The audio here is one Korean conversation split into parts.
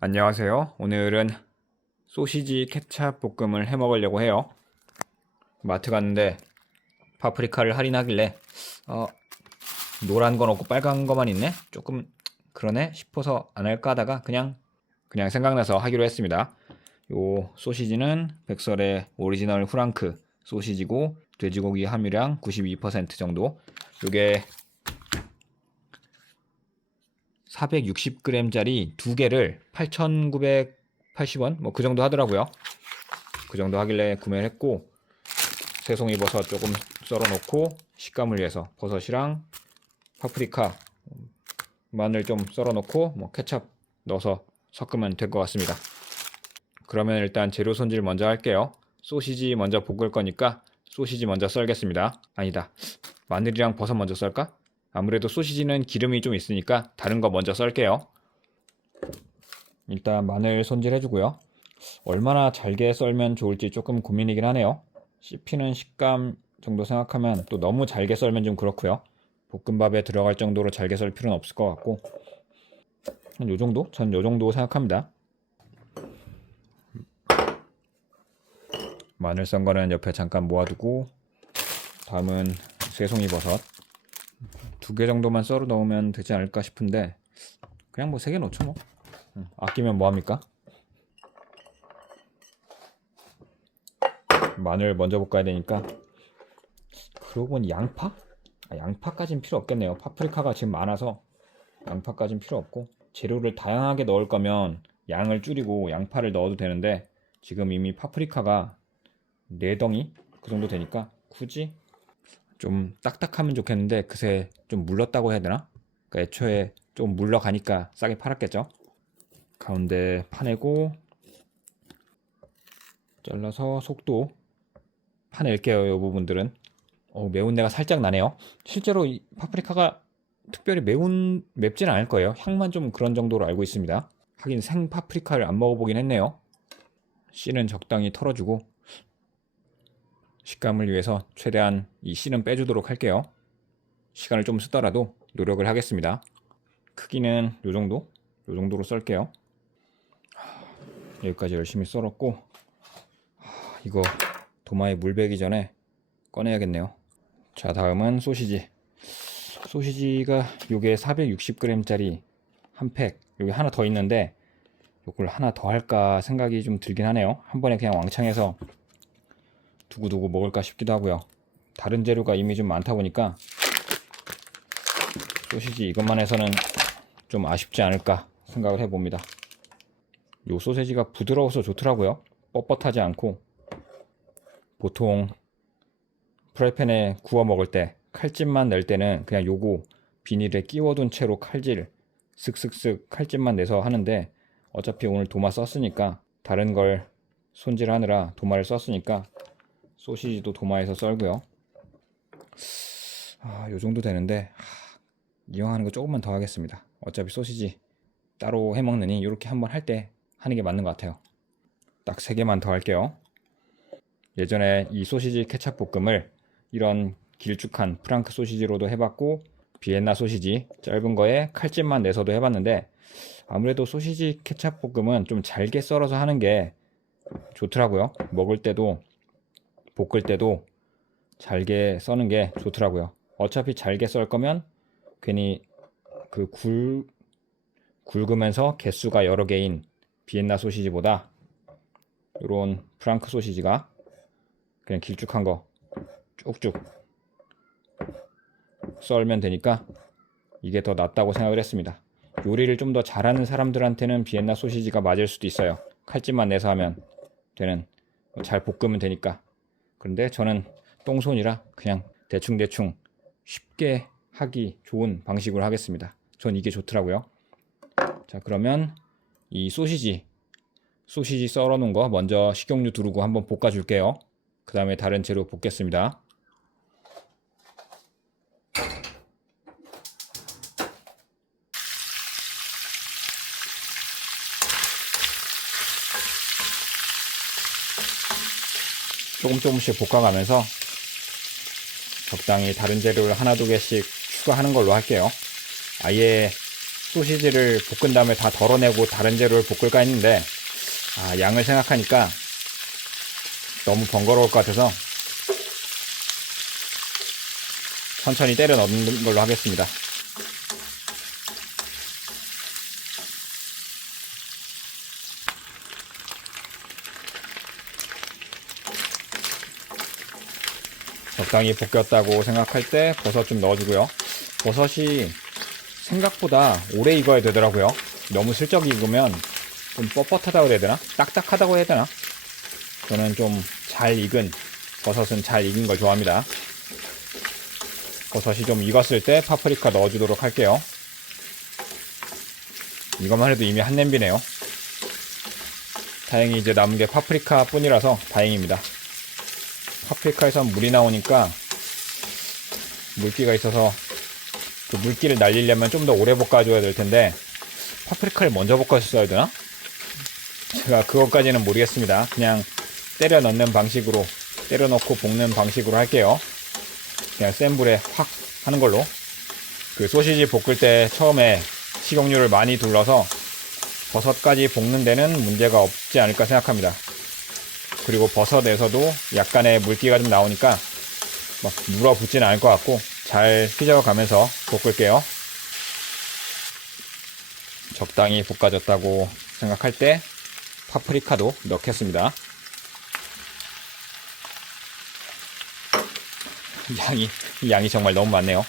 안녕하세요. 오늘은 소시지 케찹 볶음을 해 먹으려고 해요. 마트 갔는데 파프리카를 할인하길래 노란 건 없고 빨간 거만 있네? 조금 그러네 싶어서 안 할까 하다가 그냥 생각나서 하기로 했습니다. 요 소시지는 백설의 오리지널 프랑크 소시지고 돼지고기 함유량 92% 정도. 요게 460g짜리 두 개를 8,980원 뭐 그 정도 하더라고요. 그 정도 하길래 구매를 했고, 새송이 버섯 조금 썰어 놓고 식감을 위해서 버섯이랑 파프리카, 마늘 좀 썰어 놓고 뭐 케첩 넣어서 섞으면 될 것 같습니다. 그러면 일단 재료 손질 먼저 할게요. 소시지 먼저 볶을 거니까 소시지 먼저 썰겠습니다. 아니다, 마늘이랑 버섯 먼저 썰까? 아무래도 소시지는 기름이 좀 있으니까 다른 거 먼저 썰게요. 일단 마늘 손질해주고요. 얼마나 잘게 썰면 좋을지 조금 고민이긴 하네요. 씹히는 식감 정도 생각하면 또 너무 잘게 썰면 좀 그렇고요. 볶음밥에 들어갈 정도로 잘게 썰 필요는 없을 것 같고, 한 요정도? 전 요정도 생각합니다. 마늘 썬 거는 옆에 잠깐 모아두고, 다음은 새송이 버섯 두 개 정도만 썰어 넣으면 되지 않을까 싶은데, 그냥 뭐 세 개 넣죠 뭐. 아끼면 뭐합니까? 마늘 먼저 볶아야 되니까. 그러고 보니 양파? 양파까진 필요 없겠네요. 파프리카가 지금 많아서 양파까진 필요 없고, 재료를 다양하게 넣을 거면 양을 줄이고 양파를 넣어도 되는데 지금 이미 파프리카가 4덩이 그 정도 되니까 굳이 좀 딱딱하면 좋겠는데, 그새 좀 물렀다고 해야 되나? 그러니까 애초에 좀 물러가니까 싸게 팔았겠죠. 가운데 파내고 잘라서 속도 파낼게요. 이 부분들은. 매운내가 살짝 나네요. 실제로 이 파프리카가 특별히 맵지는 않을 거예요. 향만 좀 그런 정도로 알고 있습니다. 하긴 생 파프리카를 안 먹어보긴 했네요. 씨는 적당히 털어주고 식감을 위해서 최대한 이 씨는 빼주도록 할게요. 시간을 좀 쓰더라도 노력을 하겠습니다. 크기는 요 정도로 썰게요. 여기까지 열심히 썰었고, 이거 도마에 물 배기 전에 꺼내야겠네요. 자, 다음은 소시지가 요게 460g짜리 한 팩, 여기 하나 더 있는데 요걸 하나 더 할까 생각이 좀 들긴 하네요. 한 번에 그냥 왕창 해서 두고두고 먹을까 싶기도 하고요. 다른 재료가 이미 좀 많다 보니까 소시지 이것만 해서는 좀 아쉽지 않을까 생각을 해봅니다. 요 소시지가 부드러워서 좋더라고요. 뻣뻣하지 않고. 보통 프라이팬에 구워 먹을 때 칼집만 낼 때는 그냥 요거 비닐에 끼워둔 채로 칼질 슥슥슥 칼집만 내서 하는데, 어차피 오늘 도마 썼으니까 다른 걸 손질하느라 도마를 썼으니까 소시지도 도마에서 썰고요. 요 정도 되는데 이왕 하는 거 조금만 더 하겠습니다. 어차피 소시지 따로 해 먹느니 이렇게 한번 할 때 하는 게 맞는 것 같아요. 딱 3개만 더 할게요. 예전에 이 소시지 케찹 볶음을 이런 길쭉한 프랑크 소시지로도 해봤고, 비엔나 소시지 짧은 거에 칼집만 내서도 해봤는데, 아무래도 소시지 케찹 볶음은 좀 잘게 썰어서 하는 게 좋더라고요. 먹을 때도 볶을 때도 잘게 써는 게 좋더라고요. 어차피 잘게 썰 거면 괜히 그 굵으면서 개수가 여러 개인 비엔나 소시지보다 이런 프랑크 소시지가 그냥 길쭉한 거 쭉쭉 썰면 되니까 이게 더 낫다고 생각을 했습니다. 요리를 좀 더 잘하는 사람들한테는 비엔나 소시지가 맞을 수도 있어요. 칼집만 내서 하면 되는, 잘 볶으면 되니까. 그런데 저는 똥손이라 그냥 대충대충 쉽게 하기 좋은 방식으로 하겠습니다. 전 이게 좋더라고요. 자, 그러면 이 소시지 썰어 놓은 거 먼저 식용유 두르고 한번 볶아 줄게요. 그 다음에 다른 재료 볶겠습니다. 조금씩 볶아가면서 적당히 다른 재료를 하나 두 개씩 추가하는 걸로 할게요. 아예 소시지를 볶은 다음에 다 덜어내고 다른 재료를 볶을까 했는데 양을 생각하니까 너무 번거로울 것 같아서 천천히 때려 넣는 걸로 하겠습니다. 적당히 볶였다고 생각할 때 버섯 좀 넣어주고요. 버섯이 생각보다 오래 익어야 되더라고요. 너무 슬쩍 익으면 좀 뻣뻣하다고 해야 되나? 딱딱하다고 해야 되나? 저는 좀 잘 익은 버섯은 잘 익은 걸 좋아합니다. 버섯이 좀 익었을 때 파프리카 넣어주도록 할게요. 이것만 해도 이미 한 냄비네요. 다행히 이제 남은 게 파프리카 뿐이라서 다행입니다. 파프리카에서 물이 나오니까 물기가 있어서 그 물기를 날리려면 좀 더 오래 볶아줘야 될 텐데 파프리카를 먼저 볶았어야 되나? 제가 그것까지는 모르겠습니다. 그냥 때려 넣는 방식으로 때려 넣고 볶는 방식으로 할게요. 그냥 센 불에 확 하는 걸로. 그 소시지 볶을 때 처음에 식용유를 많이 둘러서 버섯까지 볶는 데는 문제가 없지 않을까 생각합니다. 그리고 버섯에서도 약간의 물기가 좀 나오니까 막 물어붙지는 않을 것 같고 잘 휘저어가면서 볶을게요. 적당히 볶아졌다고 생각할 때 파프리카도 넣겠습니다. 양이 정말 너무 많네요.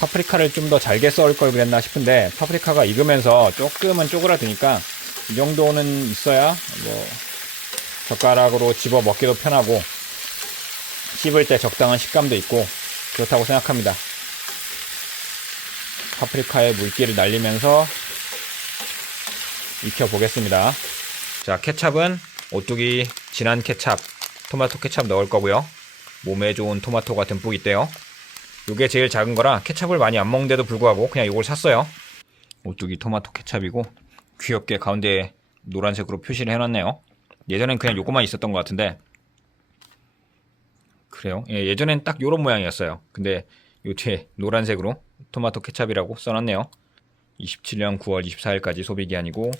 파프리카를 좀 더 잘게 썰 걸 그랬나 싶은데 파프리카가 익으면서 조금은 쪼그라드니까 이 정도는 있어야 뭐 젓가락으로 집어 먹기도 편하고 씹을 때 적당한 식감도 있고 그렇다고 생각합니다. 파프리카의 물기를 날리면서 익혀 보겠습니다. 자, 케찹은 오뚜기 진한 케찹, 토마토 케찹 넣을 거고요. 몸에 좋은 토마토가 듬뿍 있대요. 요게 제일 작은 거라 케찹을 많이 안 먹는데도 불구하고 그냥 요걸 샀어요. 오뚜기 토마토 케찹이고 귀엽게 가운데에 노란색으로 표시를 해놨네요. 예전엔 그냥 요거만 있었던 것 같은데 그래요? 예, 예전엔 딱 요런 모양이었어요. 근데 요 뒤에 노란색으로 토마토 케찹이라고 써놨네요. 27년 9월 24일까지 소비기한이고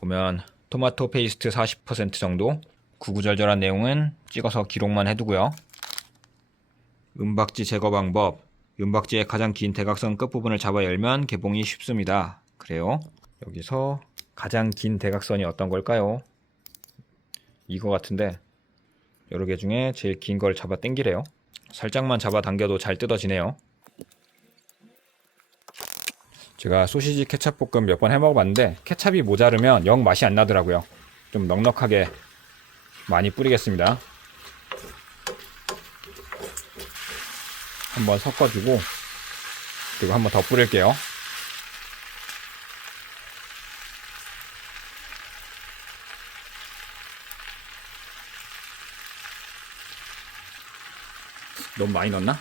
보면 토마토 페이스트 40% 정도 구구절절한 내용은 찍어서 기록만 해두고요. 은박지 제거 방법. 은박지의 가장 긴 대각선 끝부분을 잡아 열면 개봉이 쉽습니다. 그래요. 여기서 가장 긴 대각선이 어떤 걸까요? 이거 같은데 여러 개 중에 제일 긴 걸 잡아 당기래요. 살짝만 잡아 당겨도 잘 뜯어지네요. 제가 소시지 케찹 볶음 몇 번 해 먹어봤는데 케찹이 모자르면 영 맛이 안 나더라고요. 좀 넉넉하게 많이 뿌리겠습니다. 한번 섞어주고 그리고 한번 더 뿌릴게요. 너무 많이 넣었나?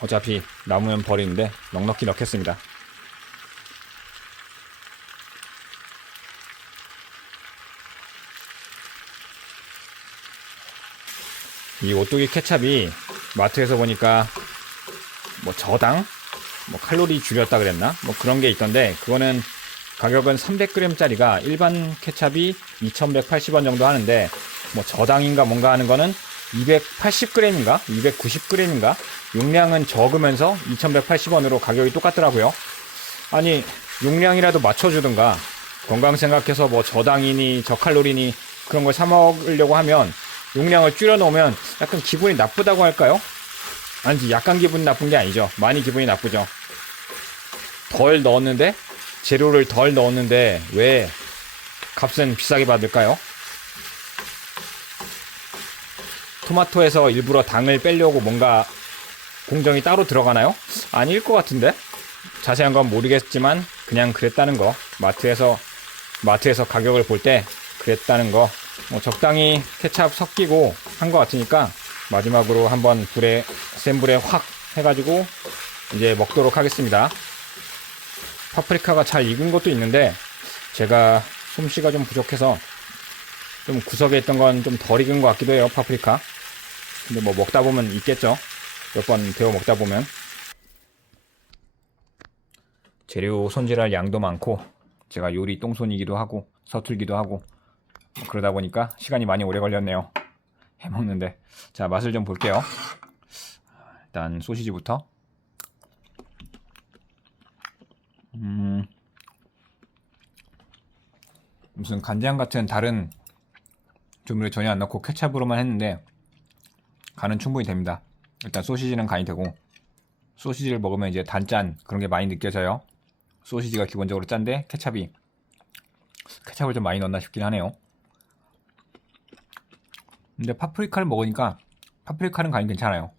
어차피 남으면 버리는데 넉넉히 넣겠습니다. 이 오뚜기 케찹이 마트에서 보니까 뭐 저당 뭐 칼로리 줄였다 그랬나? 뭐 그런 게 있던데 그거는 가격은 300g 짜리가 일반 케찹이 2180원 정도 하는데 뭐 저당인가 뭔가 하는 거는 280g인가 290g인가 용량은 적으면서 2180원으로 가격이 똑같더라고요. 아니 용량이라도 맞춰주든가 건강 생각해서 뭐 저당이니 저칼로리니 그런 걸 사 먹으려고 하면 용량을 줄여 놓으면 약간 기분이 나쁘다고 할까요? 아니지, 약간 기분 나쁜 게 아니죠. 많이 기분이 나쁘죠. 덜 넣었는데 재료를 덜 넣었는데 왜 값은 비싸게 받을까요? 토마토에서 일부러 당을 빼려고 뭔가 공정이 따로 들어가나요? 아닐 것 같은데? 자세한 건 모르겠지만 그냥 그랬다는 거. 마트에서 가격을 볼 때 그랬다는 거. 뭐 적당히 케찹 섞이고 한 것 같으니까 마지막으로 한번 센 불에 확 해가지고 이제 먹도록 하겠습니다. 파프리카가 잘 익은 것도 있는데 제가 솜씨가 좀 부족해서 좀 구석에 있던 건 좀 덜 익은 것 같기도 해요. 파프리카. 근데 뭐 먹다 보면 있겠죠. 몇 번 데워 먹다 보면. 재료 손질할 양도 많고 제가 요리 똥손이기도 하고 서툴기도 하고 그러다 보니까 시간이 많이 오래 걸렸네요. 해먹는데. 자, 맛을 좀 볼게요. 일단 소시지부터. 무슨 간장 같은 다른 조미료 전혀 안 넣고 케찹으로만 했는데 간은 충분히 됩니다. 일단 소시지는 간이 되고, 소시지를 먹으면 이제 단짠 그런 게 많이 느껴져요. 소시지가 기본적으로 짠데 케찹을 좀 많이 넣었나 싶긴 하네요. 근데 파프리카를 먹으니까 파프리카는 간이 괜찮아요.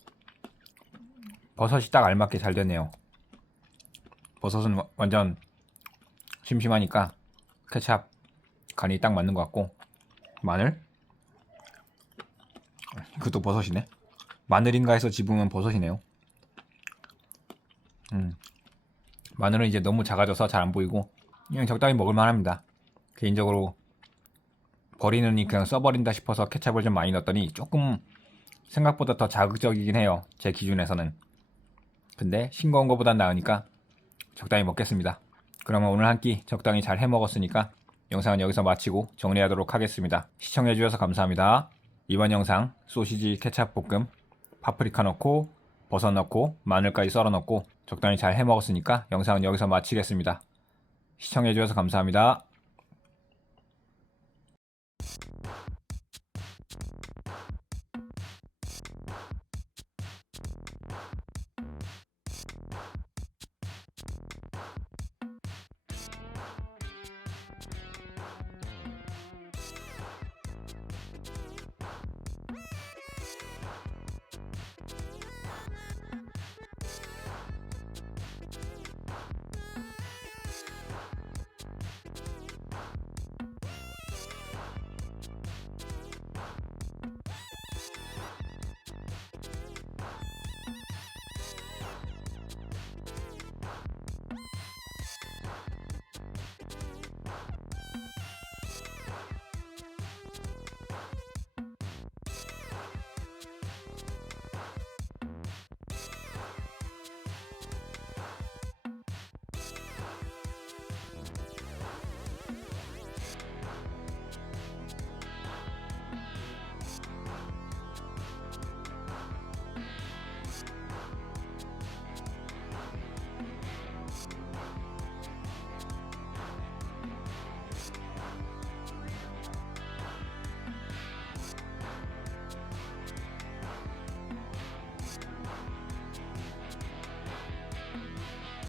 버섯이 딱 알맞게 잘 됐네요. 버섯은 완전 심심하니까 케찹 간이 딱 맞는 것 같고, 마늘? 그것도 버섯이네. 마늘인가 해서 집으면 버섯이네요. 마늘은 이제 너무 작아져서 잘 안 보이고 그냥 적당히 먹을만 합니다. 개인적으로 버리느니 그냥 써버린다 싶어서 케찹을 좀 많이 넣었더니 조금 생각보다 더 자극적이긴 해요. 제 기준에서는. 근데 싱거운 거보단 나으니까 적당히 먹겠습니다. 그러면 오늘 한 끼 적당히 잘 해먹었으니까 영상은 여기서 마치고 정리하도록 하겠습니다. 시청해주셔서 감사합니다. 이번 영상 소시지 케찹 볶음, 파프리카 넣고 버섯 넣고 마늘까지 썰어 넣고 적당히 잘 해먹었으니까 영상은 여기서 마치겠습니다. 시청해주셔서 감사합니다.